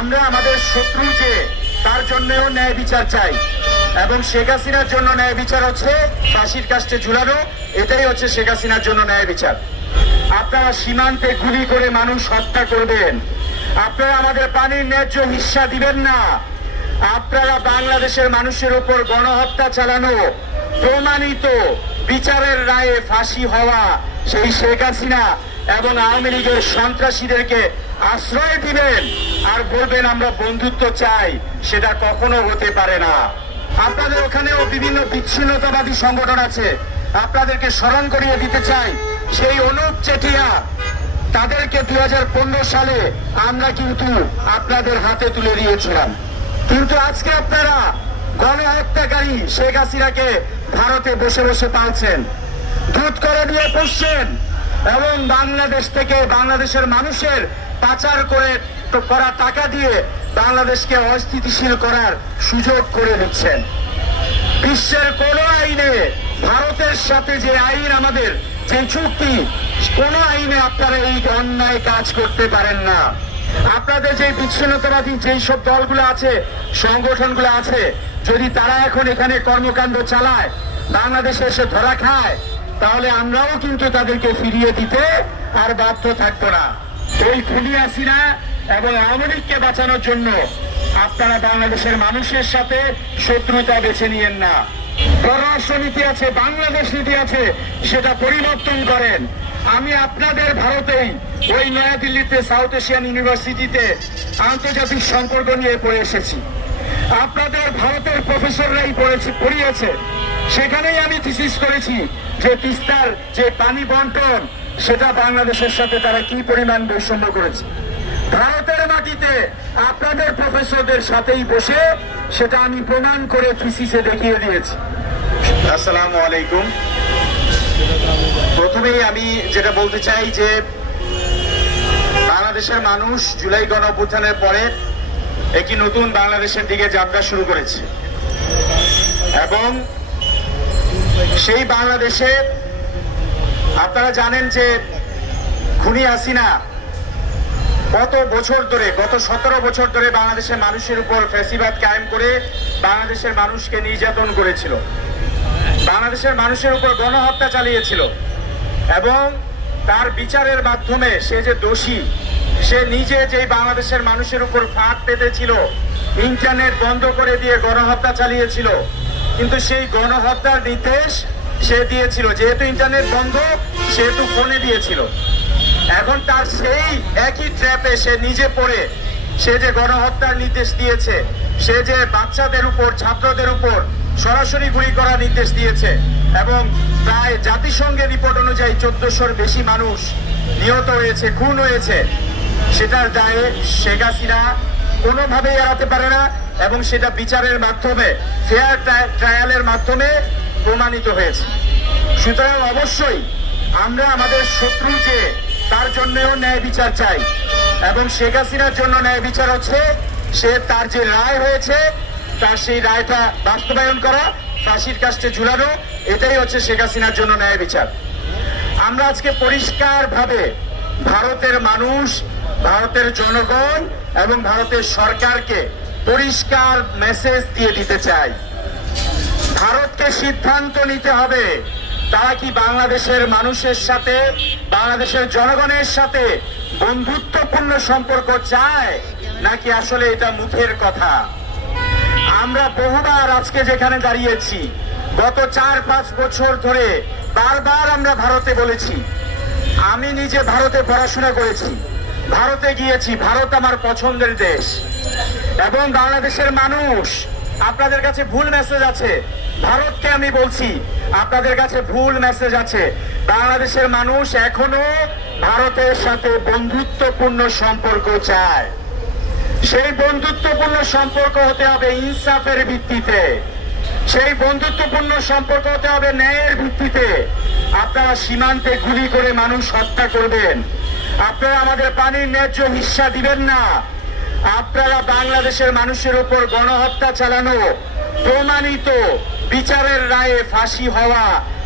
আমরা আমাদের শত্রু যে তার জন্যও ন্যায় বিচার চাই, এবং শেখ হাসিনার জন্য ন্যায় বিচার হচ্ছে ফাঁসির কাস্টে ঝুলানো। এটাই হচ্ছে শেখ হাসিনার জন্য ন্যায় বিচার। আপনারা সীমান্তে গুলি করে মানুষ হত্যা করবেন, আপনারা আমাদের পানির ন্যায্য হিস্সা দিবেন না, আপনারা বাংলাদেশের মানুষের উপর গণহত্যা চালানো প্রমাণিত বিচারের রায়ে ফাঁসি হওয়া সেই শেখ হাসিনা এবং আওয়ামী লীগের সন্ত্রাসীদেরকে আশ্রয় দিবেন আর বলবেন আমরা বন্ধুত্ব চাই, সেটা কখনো হতে পারে না। আপনাদের ওখানেও বিভিন্ন বিচ্ছিন্নতাবাদী সংগঠন আছে, আপনাদেরকে স্মরণ করিয়ে দিতে চাই, সেই অনুপ চেটিয়া তাদেরকে 2015 সালে আমরা কিন্তু আপনাদের হাতে তুলে দিয়েছিলাম। কিন্তু আজকে আপনারা গণহত্যাকারী শেখ হাসিনাকে ভারতে বসে বসে পালছেন, দুধ করে দিয়ে পুষছেন, এবং বাংলাদেশ থেকে বাংলাদেশের মানুষের পাচার করা টাকা দিয়ে বাংলাদেশকে অস্থিতিশীল করার সুযোগ করে দিচ্ছেন। বিশ্বের কোন আইনে ভারতের সাথে যে আইন, আমাদের যে চুক্তি, কোন আইনে আপনারা এই অন্যায় কাজ করতে পারেন না। আপনাদের যে বিচ্ছিন্নতাবাদী যেই সব দলগুলো আছে, সংগঠনগুলো আছে, যদি তারা এখন এখানে কর্মকাণ্ড চালায়, বাংলাদেশে এসে ধরা খায়, তাহলে আমরাও কিন্তু তাদেরকে ফিরিয়ে দিতে আর বাধ্য থাকবো না। এই খুনি হাসিনা এবং আওয়ামী লীগকে বাঁচানোর জন্য আপনারা বাংলাদেশের মানুষের সাথে শত্রুতা বেছে নিয়েন না। পররাষ্ট্র নীতি আছে, বাংলাদেশ নীতি আছে, সেটা পরিবর্তন করেন। আমি আপনাদের ভারতেই ওই নয়াদিল্লিতে সাউথ এশিয়ান ইউনিভার্সিটিতে আন্তর্জাতিক সম্পর্ক নিয়ে পড়ে এসেছি। আপনাদের ভারতের প্রফেসররাই পড়িয়েছে, সেখানেই আমি থিসিস করেছি যে তিস্তার যে পানি বন্টন, সেটা বাংলাদেশের সাথে তারা কি পরিমাণ বৈষম্য করেছে। ভারতের মাটিতে আপনাদের প্রফেসরদের সাথেই বসে সেটা আমি প্রমাণ করে থিসিসে দেখিয়ে দিয়েছি। আসসালামু আলাইকুম। প্রথমেই আমি যেটা বলতে চাই যে বাংলাদেশের মানুষ জুলাই গণ অভ্যুত্থানের পরে একটি নতুন বাংলাদেশের দিকে যাত্রা শুরু করেছে, এবং সেই বাংলাদেশে আপনারা জানেন যে খুনি হাসিনা কত বছর ধরে, গত 17 বছর ধরে বাংলাদেশের মানুষের উপর ফ্যাসিবাদ কায়েম করে বাংলাদেশের মানুষকে নির্যাতন করেছিল, বাংলাদেশের মানুষের উপর গণহত্যা চালিয়েছিল, এবং তার বিচারের মাধ্যমে সে যে দোষী, সে নিজে যে বাংলাদেশের মানুষের উপর ফাঁদ পেতেছিল, ইন্টারনেট বন্ধ করে দিয়ে গণহত্যা চালিয়েছিল, কিন্তু সেই গণহত্যার নির্দেশ সে দিয়েছিল, যেহেতু ইন্টারনেট বন্ধ সেহেতু ফোনে দিয়েছিল। এখন তার সেই একই ট্র্যাপে সে নিজে পড়ে, সে যে গণহত্যার নির্দেশ দিয়েছে, সে যে বাচ্চাদের উপর, ছাত্রদের উপর সরাসরি গুলি করার নির্দেশ দিয়েছে, এবং প্রায় জাতিসংঘের রিপোর্ট অনুযায়ী 1400-র বেশি মানুষ নিহত হয়েছে, খুন হয়েছে, সেটার দায়ে শেখ হাসিনা কোনোভাবেই এড়াতে পারে না, এবং সেটা বিচারের মাধ্যমে, ফেয়ার ট্রায়ালের মাধ্যমে প্রমাণিত হয়েছে। সুতরাং অবশ্যই আমরা আমাদের শত্রু যে তার জন্যও ন্যায় বিচার চাই, এবং শেখ হাসিনার জন্য ন্যায় বিচার হচ্ছে সে তার যে রায় হয়েছে তার সেই রায়টা বাস্তবায়ন করা, ফাঁসির কাস্টে ঝুলানো, এটাই হচ্ছে শেখ হাসিনার জন্য ন্যায় বিচার। আমরা আজকে পরিষ্কারভাবে ভারতের মানুষ, ভারতের জনগণ এবং ভারতের সরকারকে পরিষ্কার মেসেজ দিয়ে দিতে চাই, ভারতকে সিদ্ধান্ত নিতে হবে তারা কি বাংলাদেশের মানুষের সাথে, বাংলাদেশের জনগণের সাথে বন্ধুত্বপূর্ণ সম্পর্ক চায়, নাকি আসলে এটা মুখের কথা। আমরা বহুবার আজকে যেখানে দাঁড়িয়েছি, গত 4-5 বছর ধরে বারবার আমরা ভারতে বলেছি, আমি নিজে ভারতে পড়াশোনা করেছি, ভারতে গিয়েছি, ভারত আমার পছন্দের দেশ, এবং বাংলাদেশের মানুষ, আপনাদের কাছে ভুল মেসেজ আছে, ভারতকে আমি বলছি আপনাদের কাছে ভুল মেসেজ আছে। বাংলাদেশের মানুষ এখনো ভারতের সাথে বন্ধুত্বপূর্ণ সম্পর্ক চায়। সেই বন্ধুত্বপূর্ণ সম্পর্ক হতে হবে ইনসাফের ভিত্তিতে, সেই বন্ধুত্বপূর্ণ সম্পর্ক হতে হবে ন্যায়ের ভিত্তিতে। আপনারা সীমান্তে গুলি করে মানুষ হত্যা করবেন, আপনারা আমাদের পানির ন্যায্য হিস্সা দিবেন না, আপনারা বাংলাদেশের মানুষের উপর গণহত্যা চালানো প্রমাণিত বিচারের রায়ে ফাঁসি হওয়া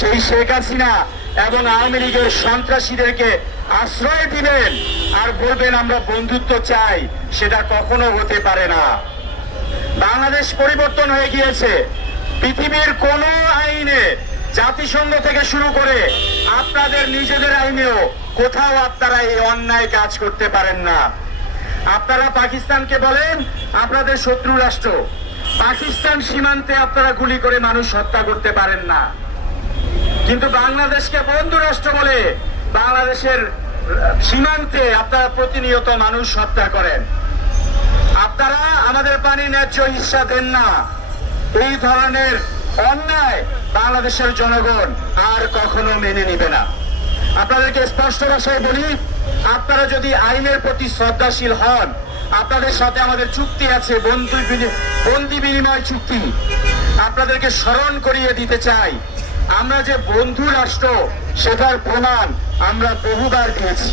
সেই শেখ হাসিনা এবং আওয়ামী লীগের সন্ত্রাসীদেরকে আশ্রয় দিবেন আর বলবেন আমরা বন্ধুত্ব চাই, সেটা কখনো হতে পারে না। বাংলাদেশ পরিবর্তন হয়ে গিয়েছে। পৃথিবীর কোন আইনে, জাতিসংঘ থেকে শুরু করে আপনাদের নিজেদের আইনেও কোথাও আপনারা এই অন্যায় কাজ করতে পারেন না। আপনারা পাকিস্তানকে বলেন আপনাদের শত্রু রাষ্ট্র, পাকিস্তান সীমান্তে আপনারা গুলি করে মানুষ হত্যা করতে পারেন না, কিন্তু বাংলাদেশকে বন্ধু রাষ্ট্র বলে বাংলাদেশের সীমান্তে আপনারা প্রতিনিয়ত মানুষ হত্যা করেন। আপনারা আমাদের পানি ন্যায্য হিস্সা দেন না। এই ধরনের অন্যায় বাংলাদেশের জনগণ আর কখনো মেনে নিবে না। আপনাদেরকে স্পষ্ট ভাষায় বলি, আপনারা যদি আইনের প্রতি শ্রদ্ধাশীল হন, আপনাদের সাথে আমাদের চুক্তি আছে, বন্দি বিনিময় চুক্তি। আপনাদেরকে স্মরণ করিয়ে দিতে চাই, আমরা যে বন্ধু রাষ্ট্র সেটার প্রমাণ আমরা বহুবার দিয়েছি।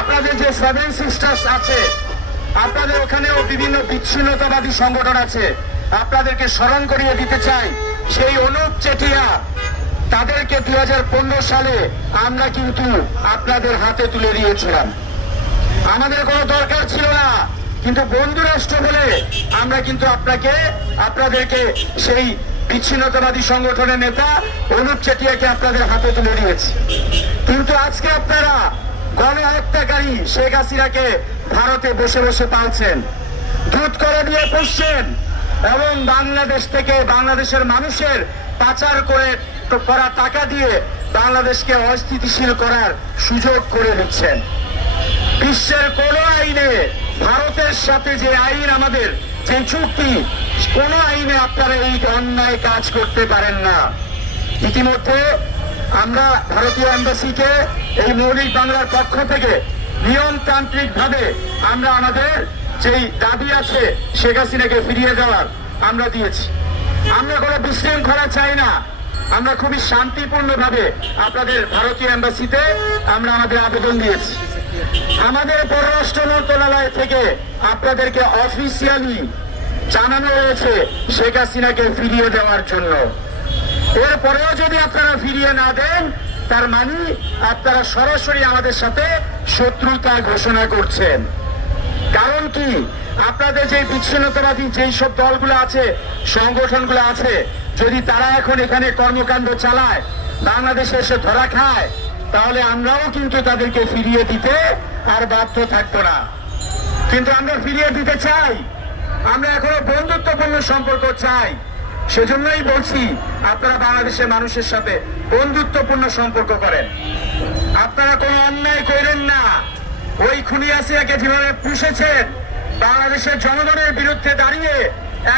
আপনাদের যে সেভেন সিস্টার্স আছে, আপনাদের ওখানেও বিভিন্ন বিচ্ছিন্নতাবাদী সংগঠন আছে, আপনাদেরকে স্মরণ করিয়ে দিতে চাই, সেই অনুপ চেটিয়া তাদেরকে 2015 সালে আমরা কিন্তু আপনাদের হাতে তুলে দিয়েছিলাম। আমাদের কোনো দরকার ছিল না, কিন্তু বন্ধু রাষ্ট্র বলে আমরা কিন্তু আপনাদেরকে সেই বিচ্ছিন্নতাবাদী সংগঠনের নেতা অনুপ চেটিয়াকে আপনাদের হাতে তুলে দিয়েছি। কিন্তু আজকে আপনারা গণহত্যাকারী শেখ হাসিনাকে ভারতে বসে বসে পালছেন, দুধ করে দিয়ে পুষছেন এবং বাংলাদেশ থেকে বাংলাদেশের মানুষের পাচার করা টাকা দিয়ে বাংলাদেশকে অস্থিতিশীল করার সুযোগ করে দিচ্ছেন। বিশ্বের কোন আইনে, ভারতের সাথে যে আইন, আমাদের যে চুক্তি, কোন আইনে আপনারা এই অন্যায় কাজ করতে পারেন না। ইতিমধ্যে আমরা ভারতীয় এম্বাসিকে এই মৌলিক বাংলার পক্ষ থেকে নিয়মতান্ত্রিক ভাবে আমরা আমাদের যেই দাবি আছে শেখ হাসিনাকে ফিরিয়ে দেওয়ার আমরা দিয়েছি। আমরা কোনো বিশৃঙ্খলা চাই না, আমরা খুবই শান্তিপূর্ণ ভাবে আপনাদের ভারতীয় এম্বাসিতে আমরা আমাদের আবেদন দিয়েছি। আমাদের পররাষ্ট্র মন্ত্রণালয় থেকে আপনাদেরকে অফিসিয়ালি জানানো হয়েছে শেখ হাসিনাকে ফিরিয়ে দেওয়ার জন্য। এরপরেও যদি আপনারা ফিরিয়ে না দেন, তার মানে আপনারা সরাসরি আমাদের সাথে শত্রুতা ঘোষণা করছেন। কারণ কি, আপনাদের যে বিচ্ছিন্নতাবাদী যেই সব দলগুলো আছে, সংগঠনগুলো আছে, যদি তারা এখন এখানে কর্মকাণ্ড চালায়, বাংলাদেশে এসে ধরা খায়, তাহলে আমরাও কিন্তু তাদেরকে ফিরিয়ে দিতে আর বাধ্য থাকবো না। কিন্তু আমরা ফিরিয়ে দিতে চাই, আমরা এখনো বন্ধুত্বপূর্ণ সম্পর্ক চাই। সেজন্যই বলছি, আপনারা বাংলাদেশের মানুষের সাথে বন্ধুত্বপূর্ণ সম্পর্ক করেন, আপনারা কোনো অন্যায় করেন না। ওই খুনি হাসিনাকে যেভাবে পুষেছেন, বাংলাদেশের জনগণের বিরুদ্ধে দাঁড়িয়ে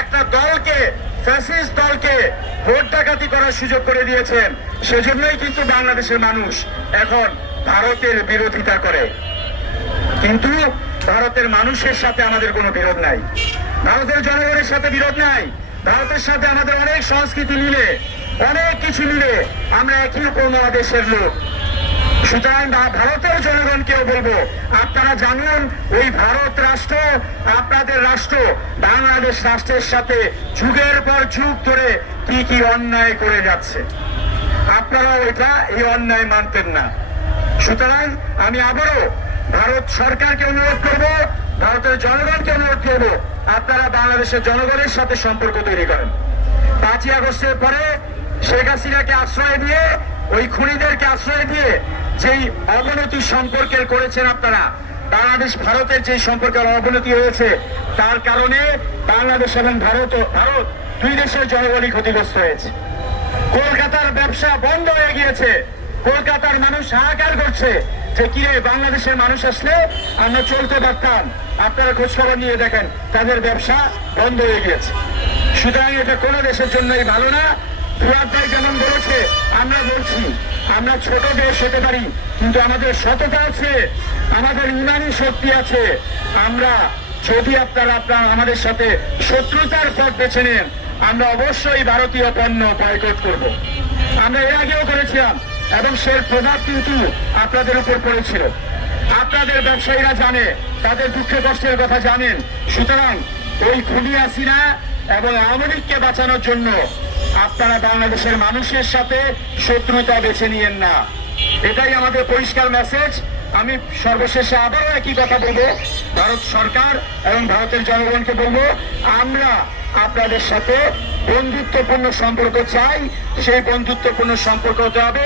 একটা দলকে, ফ্যাসিস্ট দলকে ভোট ডাকাতি করার সুযোগ করে দিয়েছেন। সেজন্যই কিন্তু বাংলাদেশের মানুষ এখন ভারতের বিরোধিতা করে। কিন্তু ভারতের মানুষের সাথে আমাদের কোনো বিরোধ নাই, ভারতের জনগণের সাথে বিরোধ নাই। ভারতের সাথে আমাদের অনেক সংস্কৃতি মিলে, অনেক কিছু মিলে, আমরা একই উপমহাদেশের লোক। সুতরাং ভারতের জনগণকেও বলবো, আপনারা জানুন ওই ভারত রাষ্ট্র আপনাদের রাষ্ট্র বাংলাদেশ রাষ্ট্রের সাথে যুগের পর যুগ ধরে কি কি অন্যায় করে যাচ্ছে, আপনারা এই অন্যায় মানতেন না। সুতরাং আমি আবারও ভারত সরকারকে অনুরোধ করব, ভারতের জনগণকে অনুরোধ করব, আপনারা বাংলাদেশের জনগণের সাথে সম্পর্ক তৈরি করেন। 5ই আগস্টের পরে শেখ হাসিনাকে আশ্রয় দিয়ে, ওই খুনিদেরকে আশ্রয় দিয়ে যেই অবনতি সম্পর্কের করেছেন আপনারা, বাংলাদেশ ভারতের যে সম্পর্কের অবনতি হয়েছে, তার কারণে বাংলাদেশ এবং ভারত দুই দেশের জনগণই ক্ষতিগ্রস্ত হয়েছে। কলকাতার ব্যবসা বন্ধ হয়ে গিয়েছে, কলকাতার মানুষ হাহাকার করছে যে কিরে বাংলাদেশের মানুষ আসলে আমরা চলতে পারতাম। আপনারা খোঁজখবর নিয়ে দেখেন, তাদের ব্যবসা বন্ধ হয়ে গিয়েছে। সুতরাং এটা কোনো দেশের জন্যই ভালো না। ফুয়াদ ভাই যেমন বলেছে, আমরা বলছি আমরা ছোট দেশ হতে পারি, কিন্তু আমাদের সততা আছে, আমাদের ইমানি শক্তি আছে। আমরা যদি আপনারা আমাদের সাথে শত্রুতার পথ বেছে নেন, আমরা অবশ্যই ভারতীয় পণ্য বয়কট করব। আমরা এর আগেও করেছিলাম এবং সের প্রভাব কিন্তু আপনাদের উপর পড়েছিল। আপনাদের ব্যবসায়ীরা জানে, তাদের দুঃখে কষ্টের কথা জানেন। সুতরাং ওই খুনি হাসিনা এবং আওয়ামী লীগকে বাঁচানোর জন্য আপনারা বাংলাদেশের মানুষের সাথে শত্রুতা বেছে নিয়েন না। এটাই আমাদের পরিষ্কার মেসেজ। আমি সর্বশেষে আবারও একই কথা বলবো, ভারত সরকার এবং ভারতের জনগণকে বলবো, আমরা আপনাদের সাথে বন্ধুত্বপূর্ণ সম্পর্ক চাই। সেই বন্ধুত্বপূর্ণ সম্পর্ক হতে হবে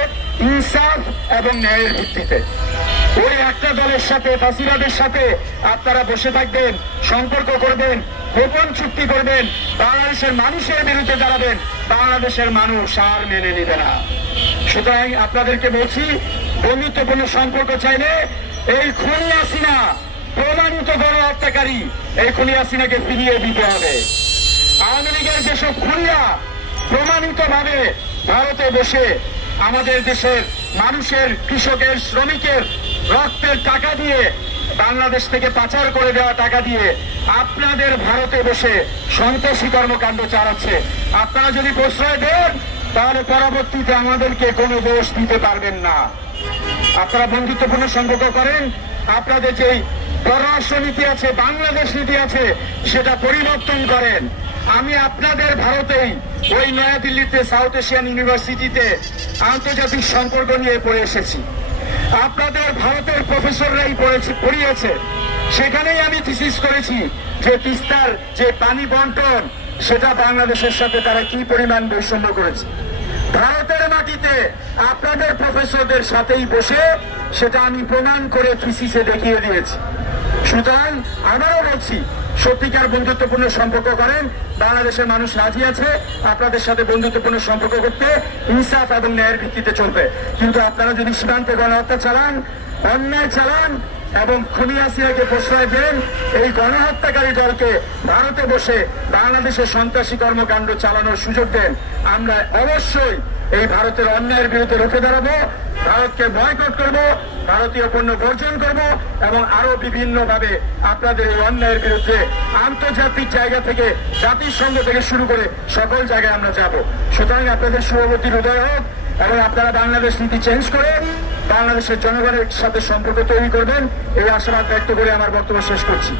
ইনসাফ এবং ন্যায়ের ভিত্তিতে। ওই একটা দলের সাথে, ফাসিবাদের সাথে আপনারা বসে থাকবেন, সম্পর্ক করবেন, গোপন চুক্তি করবেন, বাংলাদেশের মানুষের বিরুদ্ধে দাঁড়াবেন, বাংলাদেশের মানুষ আর মেনে নেবে না। সুতরাং আপনাদেরকে বলছি, বন্ধুত্বপূর্ণ সম্পর্ক চাইলে এই খুনি হাসিনা, প্রমাণিত গণহত্যাকারী, এই খুনি হাসিনাকে ফিরিয়ে দিতে হবে। আওয়ামী লীগের যেসব খুনিরা প্রমাণিত ভাবে ভারতে বসে আমাদের দেশের মানুষের, কৃষকের, শ্রমিকের রক্তের টাকা দিয়ে, বাংলাদেশ থেকে পাচার করে দেওয়া টাকা দিয়ে আপনাদের ভারতে বসে সন্ত্রাসী কর্মকাণ্ড চালাচ্ছে, আপনারা যদি প্রশ্রয় দেন তাহলে পরবর্তীতে আমাদেরকে কোনো দোষ দিতে পারবেন না। আপনারা বন্ধুত্বপূর্ণ সম্পর্ক করেন, আপনাদের যেই পররাষ্ট্র নীতি আছে, বাংলাদেশ নীতি আছে, সেটা পরিবর্তন করেন। আমি আপনাদের ভারতেই ওই নয়াদিল্লিতে সাউথ এশিয়ান ইউনিভার্সিটিতে আন্তর্জাতিক সম্পর্ক নিয়ে পড়ে এসেছি। আপনাদের ভারতের প্রফেসররাই পড়িয়েছে, সেখানেই আমি থিসিস করেছি যে তিস্তার যে পানি বন্টন, সেটা বাংলাদেশের সাথে তারা কি পরিমাণ বৈষম্য করেছে। ভারতের মাটিতে আপনাদের প্রফেসরদের সাথেই বসে সেটা আমি প্রমাণ করে থিসিসে দেখিয়ে দিয়েছি। সুতরাং আমারও বলছি, সত্যিকার বন্ধুত্বপূর্ণ সম্পর্ক করেন, বাংলাদেশের মানুষ রাজি আছে আপনাদের সাথে বন্ধুত্বপূর্ণ সম্পর্ক করতে, ইনসাফ এবং ন্যায়ের ভিত্তিতে চলবে। কিন্তু আপনারা যদি সীমান্তে গণহত্যা চালান, অন্যায় চালান এবং খুনি হাসিনাকে প্রশ্রয় দেন, এই গণহত্যাকারী দলকে ভারতে বসে বাংলাদেশের সন্ত্রাসী কর্মকাণ্ড চালানোর সুযোগ দেন, আমরা অবশ্যই এই ভারতের অন্যায়ের বিরুদ্ধে রুখে দাঁড়াবো, ভারতকে বয়কট করব, ভারতীয় পণ্য বর্জন করব এবং আরো বিভিন্ন ভাবে আপনাদের এই অন্যায়ের বিরুদ্ধে আন্তর্জাতিক জায়গা থেকে, জাতিসংঘ থেকে শুরু করে সকল জায়গায় আমরা যাব। সুতরাং আপনাদের শুভবুদ্ধির উদয় হোক এবং আপনারা বাংলাদেশ নীতি চেঞ্জ করে বাংলাদেশের জনগণের সাথে সম্পর্ক তৈরি করবেন, এই আশাবাদ ব্যক্ত করে আমার বক্তব্য শেষ করছি।